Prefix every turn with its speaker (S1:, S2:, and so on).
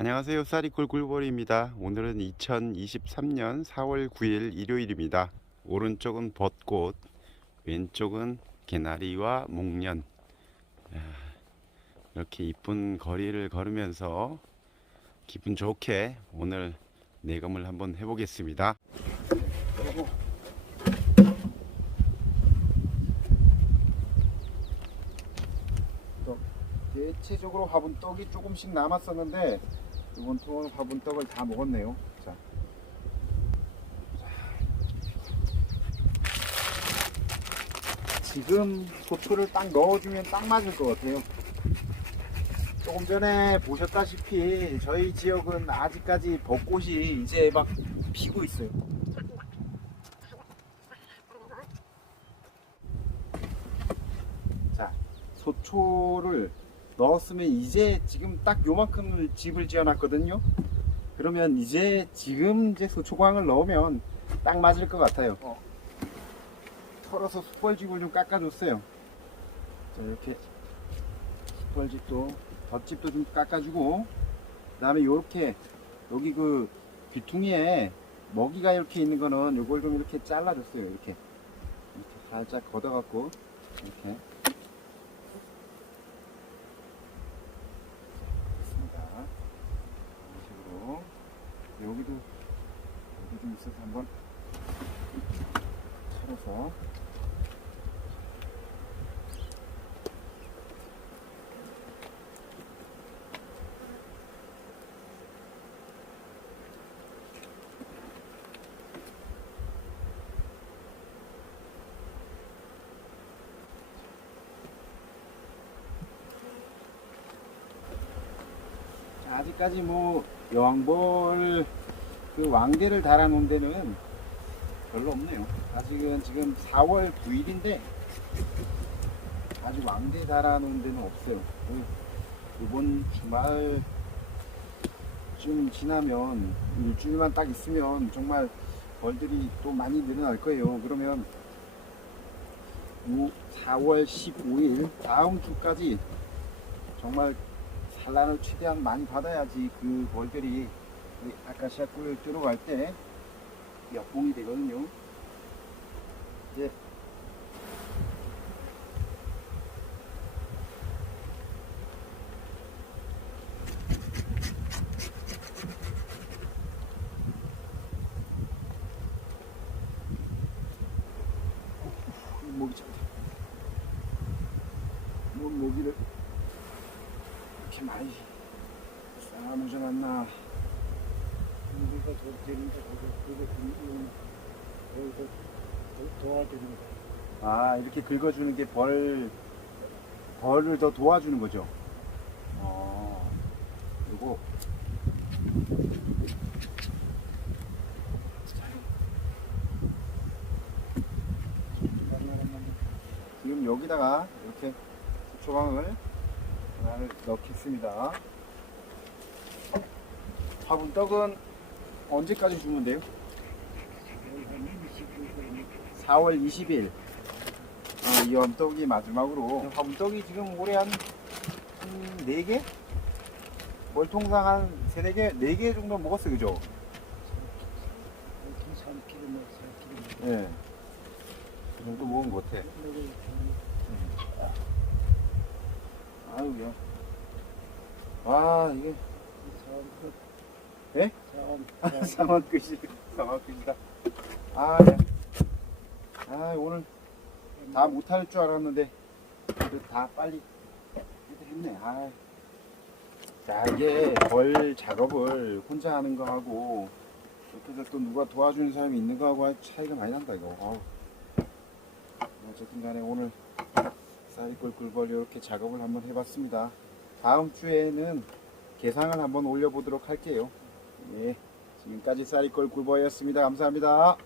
S1: 안녕하세요. 쌀이골 꿀벌입니다. 오늘은 2023년 4월 9일 일요일입니다. 오른쪽은 벚꽃, 왼쪽은 개나리와 목련. 야, 이렇게 이쁜 거리를 걸으면서 기분 좋게 오늘 내검을 한번 해보겠습니다.
S2: 대체적으로 화분떡이 조금씩 남았었는데 이번 통 화분 떡을 다 먹었네요. 자. 지금 소초를 딱 넣어주면 딱 맞을 것 같아요. 조금 전에 보셨다시피 저희 지역은 아직까지 벚꽃이 이제 막 피고 있어요. 자, 소초를 넣었으면 이제 지금 딱 요만큼 집을 지어놨거든요. 그러면 이제 지금 이제 소초광을 넣으면 딱 맞을 것 같아요. 어. 털어서 숯벌집을 좀 깎아줬어요. 자, 이렇게 숯벌집도 덧집도 좀 깎아주고 그 다음에 요렇게 여기 그 귀퉁이에 먹이가 이렇게 있는 거는 요걸 좀 이렇게 잘라줬어요. 이렇게 이렇게 살짝 걷어갖고 이렇게 됐습니다. 이런 식으로 여기도 여기 좀 있어서 한번 털어서. 아직까지 뭐 여왕벌 그 왕대를 달아놓은 데는 별로 없네요. 아직은 지금 4월 9일인데 아직 왕대 달아놓은 데는 없어요. 그 이번 주말 좀 지나면 일주일만 딱 있으면 정말 벌들이 또 많이 늘어날 거예요. 그러면 요 4월 15일 다음 주까지 정말 산란을 최대한 많이 받아야지 그 벌들이 그 아카시아 꿀을 뜨러 갈때 역봉이 되거든요. 이제 모기 잡다. 뭔 모기를 이렇게 많이 쌓아 놓으셔놨나
S3: 우리가 더 되는데 거기 그거 좀 거기서 도와주는 거.
S2: 아 이렇게 긁어주는 게 벌 벌을 더 도와주는 거죠 어 그리고 지금 여기다가 이렇게 초방을 하나를 넣겠습니다 화분 떡은 언제까지 주면 돼요? 4월 20일 어, 이 엄떡이 마지막으로 엄떡이 지금 올해 한, 한 4개? 멀통상 한 3, 4개, 4개 정도 먹었어요 그죠?
S3: 3kg, 4kg.
S2: 예. 그 정도 먹은 것 같아 아유 야. 와 이게 예? 상황 끝이 상황 끝이다 아, 네. 아 오늘 다 못할 줄 알았는데 그래도 다 빨리 했네 아. 자 이게 벌 작업을 혼자 하는 거 하고 옆에서 또 누가 도와주는 사람이 있는 거하고 차이가 많이 난다 이거 아우. 어쨌든 간에 오늘 쌀꿀 꿀벌 이렇게 작업을 한번 해봤습니다 다음 주에는 개상을 한번 올려보도록 할게요 예, 지금까지 쌀꿀 꿀벌이었습니다. 감사합니다